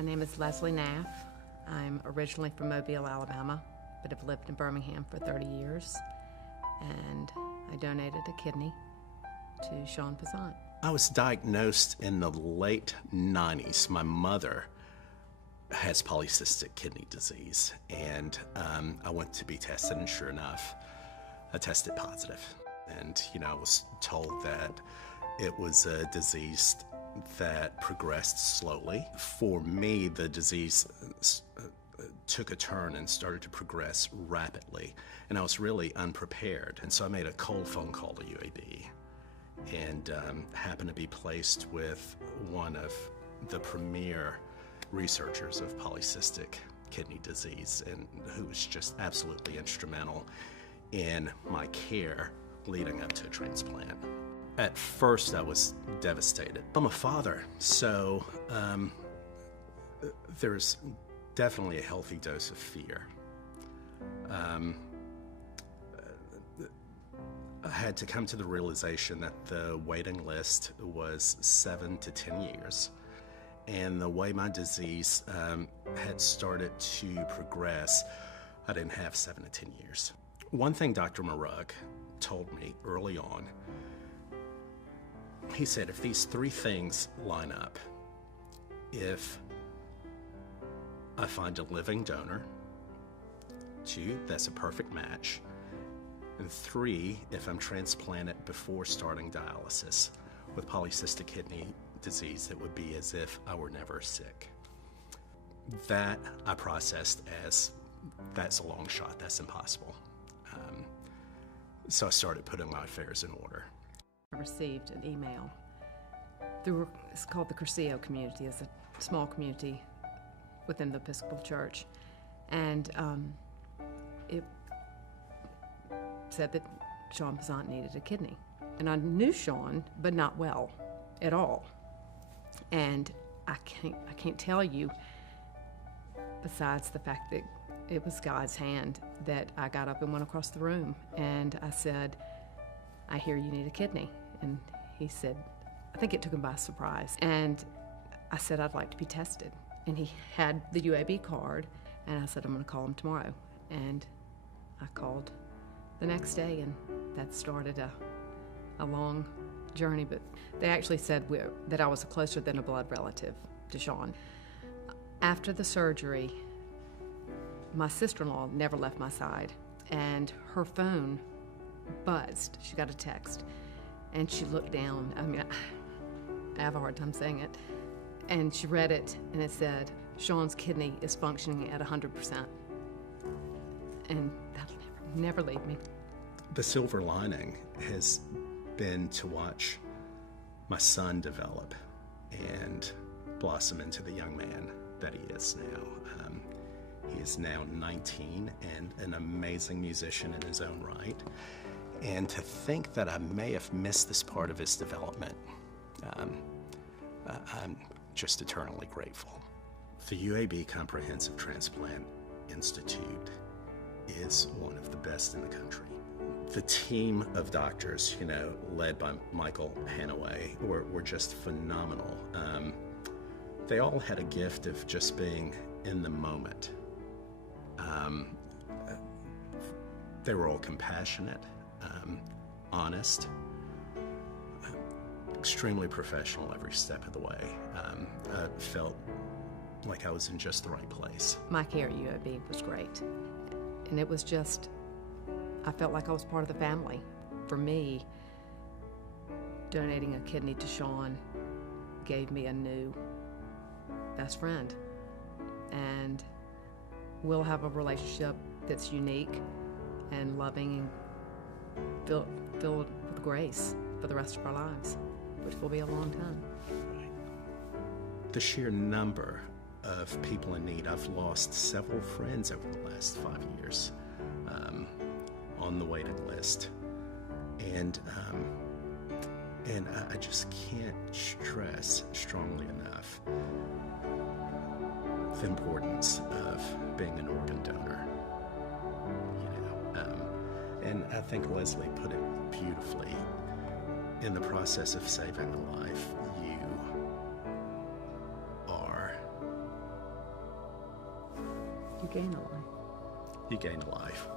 My name is Leslie Knaff. I'm originally from Mobile, Alabama, but have lived in Birmingham for 30 years. And I donated a kidney to Shaun Pezant. I was diagnosed in the late 90s. My mother has polycystic kidney disease, and I went to be tested, and sure enough, I tested positive. And, I was told that it was a disease that progressed slowly. For me, the disease took a turn and started to progress rapidly, and I was really unprepared. And so I made a cold phone call to UAB and happened to be placed with one of the premier researchers of polycystic kidney disease, and who was just absolutely instrumental in my care leading up to a transplant. At first, I was devastated. I'm a father, so there's definitely a healthy dose of fear. I had to come to the realization that the waiting list was 7 to 10 years. And the way my disease had started to progress, I didn't have 7 to 10 years. One thing Dr. Marug told me early on, he said, if these 3 things line up, if I find a living donor, 2, that's a perfect match, and 3, if I'm transplanted before starting dialysis with polycystic kidney disease, it would be as if I were never sick. That I processed as, that's a long shot, that's impossible. So I started putting my affairs in order. I received an email through, it's called the Curcio community. It's a small community within the Episcopal Church. And it said that Shaun Pezant needed a kidney. And I knew Shaun, but not well at all. And I can't tell you, besides the fact that it was God's hand, that I got up and went across the room and I said, I hear you need a kidney. And he said, I think it took him by surprise. And I said, I'd like to be tested. And he had the UAB card, and I said, I'm gonna call him tomorrow. And I called the next day, and that started a long journey, but they actually said that I was closer than a blood relative to Shaun. After the surgery, my sister-in-law never left my side, and her phone buzzed. She got a text, and she looked down. I mean, I have a hard time saying it. And she read it, and it said, Shaun's kidney is functioning at 100%. And that'll never leave me. The silver lining has been to watch my son develop and blossom into the young man that he is now. He is now 19 and an amazing musician in his own right. And to think that I may have missed this part of his development, I'm just eternally grateful. The UAB Comprehensive Transplant Institute is one of the best in the country. The team of doctors, led by Michael Hanaway, were just phenomenal. They all had a gift of just being in the moment. They were all compassionate, honest, extremely professional every step of the way. I felt like I was in just the right place. My care at UAB was great. And it was just, I felt like I was part of the family. For me, donating a kidney to Shaun gave me a new best friend. And we'll have a relationship that's unique and loving and filled with grace for the rest of our lives, which will be a long time. The sheer number of people in need, I've lost several friends over the last 5 years on the waiting list. And I just can't stress strongly enough the importance of being an organ donor. And I think Leslie put it beautifully. In the process of saving a life, you are gain a life. You gain a life.